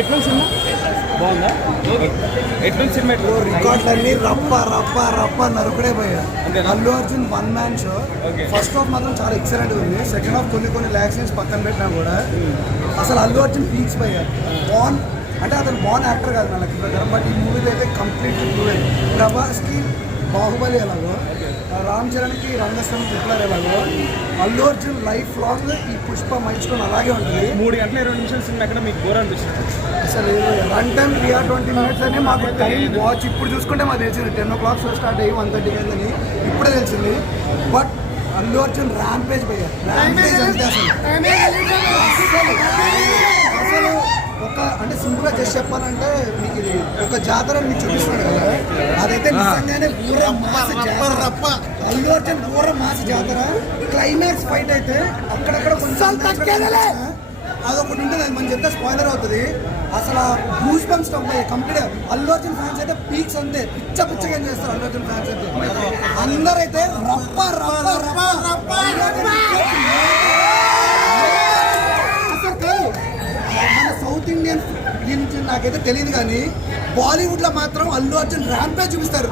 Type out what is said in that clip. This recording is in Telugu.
ఎట్లా సినిమా బాగుందా? ఎట్లా సినిమా రికార్డులన్నీ రప్ప రప్ప రప్ప నరుకుడే పోయా. Allu Arjun one man show. First half మాత్రం చాలా ఎక్సలెంట్ ఉంది. సెకండ్ హాఫ్ కొన్ని ల్యాక్సెన్స్ పక్కన పెట్టినా కూడా అసలు అల్లు అర్జున్ పీక్స్ పోయా. బాన్ అంటే అతను బాన్ యాక్టర్ కాదు నాకు ప్రకారం, బట్ ఈ మూవీలో అయితే కంప్లీట్లీ ప్రూవెన్. ప్రభాస్కి బాహుబలి ఎలాగో, రామ్ చరణ్కి రంగస్థలం ట్రిపులర్ ఎలాగో, అల్లు అర్జున్ లైఫ్ లాంగ్ ఈ పుష్ప మైల్స్టోన్ అలాగే ఉంటుంది. 3 గంటల 20 నిమిషాల సినిమా ఎక్కడ మీకు బోర్ అనిపిస్తుంది? అసలు రన్ టైం 20 minutes అని మాకు టైం వాచ్ ఇప్పుడు చూసుకుంటే మాకు తెలిసింది 10 o'clock స్టార్ట్ అయ్యి 1:30 అయిందని ఇప్పుడే తెలిసింది. బట్ అల్లు అర్జున్ ర్యాంపేజ్ పోయారు. ర్యాంపేజ్ అంటే అసలు ఒక అంటే సింపుల్గా చేసి చెప్పాలంటే మీకు ఇది ఒక జాతర మీకు చూపిస్తున్నాడు కదా, అదైతే నిజంగానే ఊర మాస జాతర. అల్లు అర్జున్ ఊర మాస జాతర. క్లైమాక్స్ ఫైట్ అయితే అక్కడక్కడ కొంచెం అదొకటి ఉంటుంది, అది మనం చెప్తే స్పాయిలర్ అవుతుంది. అసలు goose bumps complete. Allu Arjun fans అయితే పీక్స్ అంతే పిచ్చగా ఏం చేస్తారు. అల్లు అర్జున్ ఫ్యాన్స్ అయితే అందరైతే రప్ప రప్ప రప్ప అసలు కాదు. మన సౌత్ ఇండియన్ గురించి నాకైతే తెలియదు కానీ బాలీవుడ్ లో మాత్రం అల్లు అర్జున్ ర్యాంపేజ్ చూపిస్తారు.